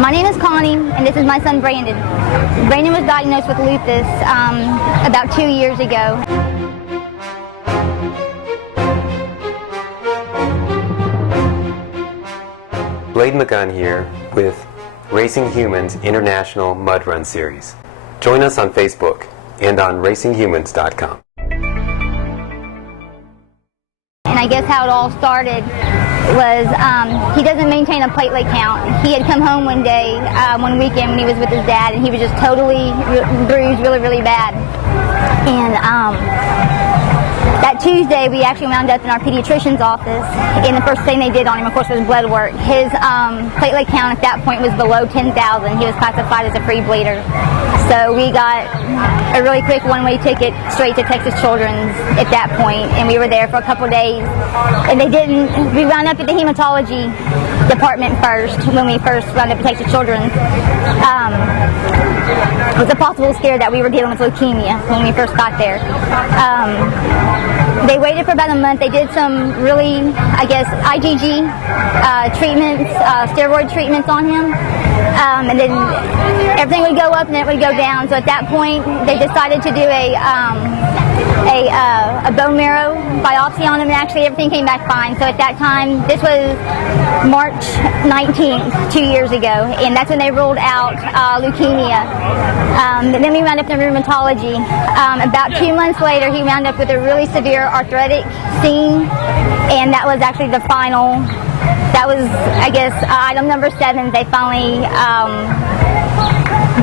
My name is Connie, and this is my son Brandon. Brandon was diagnosed with lupus about 2 years ago. Blade McGunn here with Racing Humans International Mud Run Series. Join us on Facebook and on racinghumans.com. And I guess how it all started was he doesn't maintain a platelet count. He had come home one day, one weekend when he was with his dad, and he was just totally bruised really, really bad. And that Tuesday, we actually wound up in our pediatrician's office, and the first thing they did on him, of course, was blood work. His platelet count at that point was below 10,000. He was classified as a free bleeder. So we got a really quick one-way ticket straight to Texas Children's at that point, and we were there for a couple days. And we wound up at the hematology department first, when we first wound up at Texas Children's. It was a possible scare that we were dealing with leukemia when we first got there. They waited for about a month. They did some really, I guess, IgG treatments, steroid treatments on him. And then everything would go up and then it would go down. So at that point, they decided to do a bone marrow biopsy on him, and actually everything came back fine. So at that time, this was March 19th, 2 years ago, and that's when they ruled out leukemia. And then we wound up in rheumatology. About 2 months later, he wound up with a really severe arthritic scene, and that was actually the final. That was, I guess, item number 7. They finally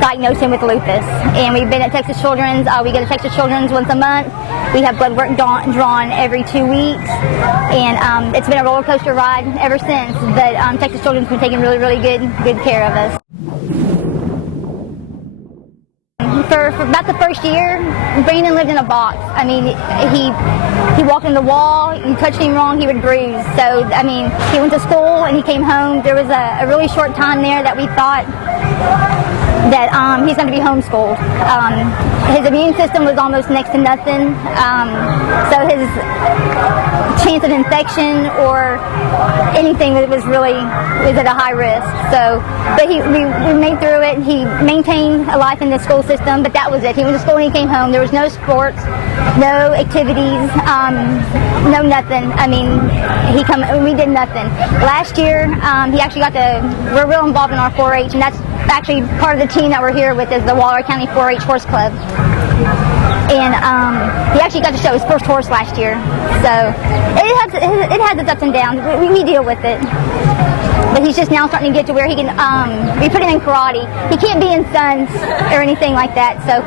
diagnosed him with lupus. And we've been at Texas Children's. We go to Texas Children's once a month. We have blood work drawn every 2 weeks. And it's been a roller coaster ride ever since. But Texas Children's has been taking really, really good care of us. For about the first year, Brandon lived in a box. I mean, he walked in the wall, you touched him wrong, he would bruise. So, I mean, he went to school and he came home. There was a really short time there that we thought that he's going to be homeschooled. His immune system was almost next to nothing, so his chance of infection or anything was at a high risk. So, but we made through it. He maintained a life in the school system, but that was it. He went to school and he came home. There was no sports, no activities, no nothing. I mean, we did nothing. Last year, he actually we're real involved in our 4-H, and that's actually part of the team that we're here with is the Waller County 4-H Horse Club. And he actually got to show his first horse last year. So it has its ups and downs. We deal with it. But he's just now starting to get to where he can, we put him in karate. He can't be in stunts or anything like that. So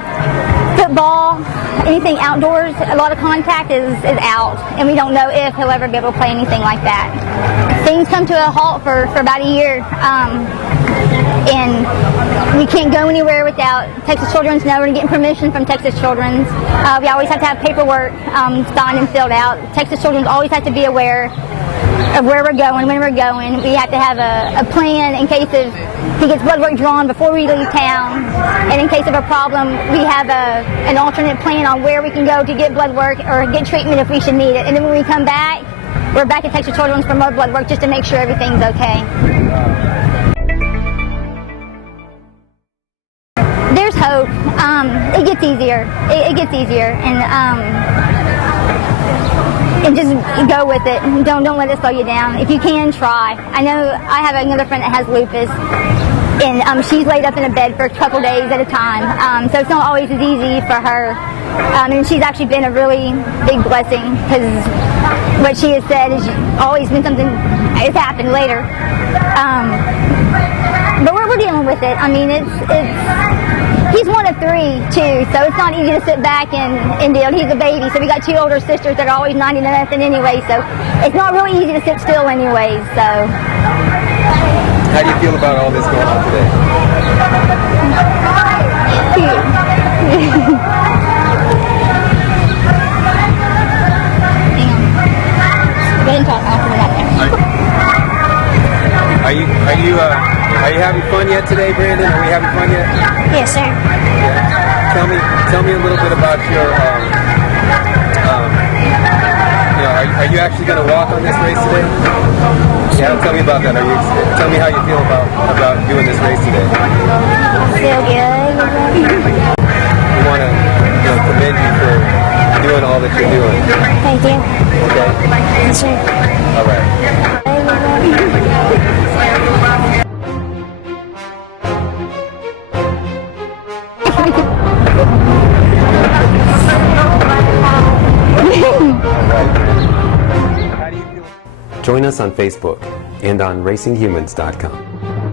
football, anything outdoors, a lot of contact is out. And we don't know if he'll ever be able to play anything like that. Things come to a halt for about a year. And we can't go anywhere without Texas Children's knowing and getting permission from Texas Children's. We always have to have paperwork signed and filled out. Texas Children's always has to be aware of where we're going, when we're going. We have to have a plan in case of he gets blood work drawn before we leave town. And in case of a problem, we have an alternate plan on where we can go to get blood work or get treatment if we should need it. And then when we come back, we're back at Texas Children's for more blood work just to make sure everything's okay. There's hope. It gets easier. It gets easier, and just go with it. Don't let it slow you down. If you can, try. I know I have another friend that has lupus, and she's laid up in a bed for a couple days at a time. So it's not always as easy for her. And she's actually been a really big blessing because what she has said has always been something that's happened later. But we're dealing with it. I mean, he's one of 3 too, so it's not easy to sit back and deal. He's a baby, so we got 2 older sisters that are always 90 to nothing anyway, so it's not really easy to sit still anyway. So, how do you feel about all this going on today? Go ahead and talk after that. Are you having fun yet today, Brandon? Are we having fun yet? Yes, sir. Yeah. Tell me a little bit about your. Are you actually going to walk on this race today? Yeah, tell me about that. Tell me how you feel about doing this race today. Feel good. We want to commend you for doing all that you're doing. Thank you. Okay? Yes, sir. All right. Join us on Facebook and on racinghumans.com.